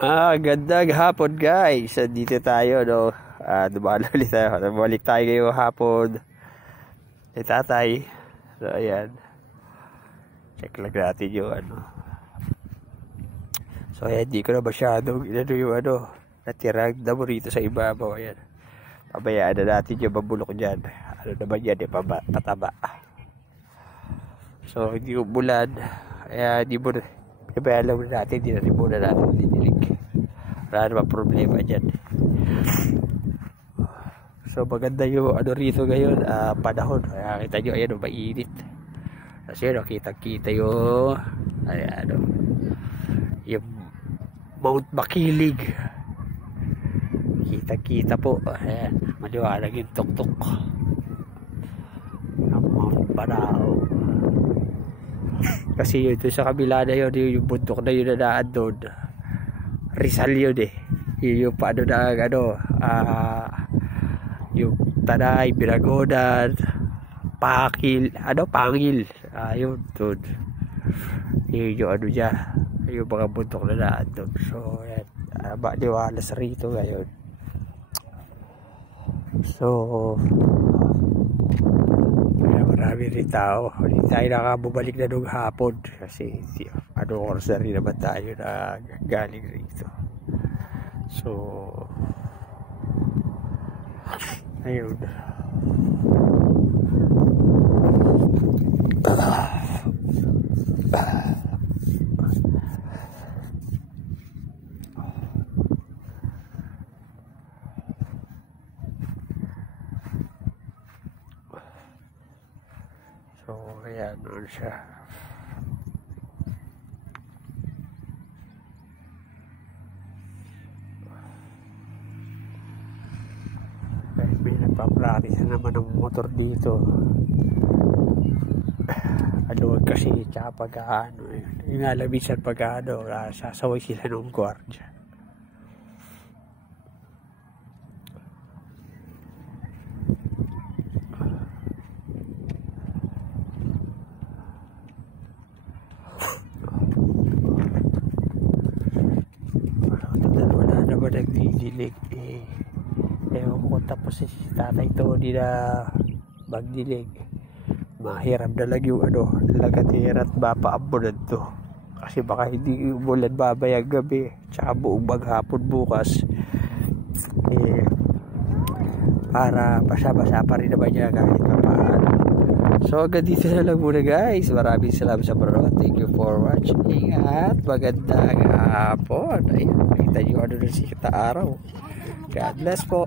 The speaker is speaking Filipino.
Gandang hapon guys. Dito tayo no. Dumaan ulit tayo. Balik tayo ngayong hapon. Ni tatay. So ayan. Check lang natin yung ano. So ayan, di ko na masyadong yung natirang damo rito sa ibabaw. Ayan. Pabayaan na natin yung mabulok dyan. Ano naman yan, pataba. So hindi umulan. Kaya di mo alam natin, di na rin muna natin dinilig. Wala naman problema dyan. So maganda yung rito ngayon, panahon. Kaya kita nyo, ayan, mainit. Kasi kitang-kita yung yung Mount Makiling. Kita-kita po. Ayan, maliwanag yung tuktok ang Mount Banao. Kasi yun sa kabila na yun, yung bundok na yun na naan doon, Rizal yun eh. Yun yung paano na yung Tanay, Biragonan, Pangil, yun doon. Yun yung dyan, yung mga bundok na naan doon. So yan, maliwalas rito ngayon. So marami rin tao. Hindi tayo nakabubalik na nung hapon kasi oras na rin naman tayo na galing rito. So ayun. So ayan, doon siya. May nagpa-practice na naman ng motor dito. Kasi tsaka yung alabisan sasaway sila ng gwardiya. Nagdidilig ewan ko, tapos si tatay to di na magdilig, mahiram na lang yung lagatiran at mapaabunan to kasi baka hindi umulan babayang gabi tsaka buong maghapon bukas para basa-basa pa rin naman niya kahit papaano. So hanggang dito na lang muna guys. Maraming salamat sa panonood. Thank you for watching at magandang hapon. Ayun, makita nyo na sikat na araw. God bless po.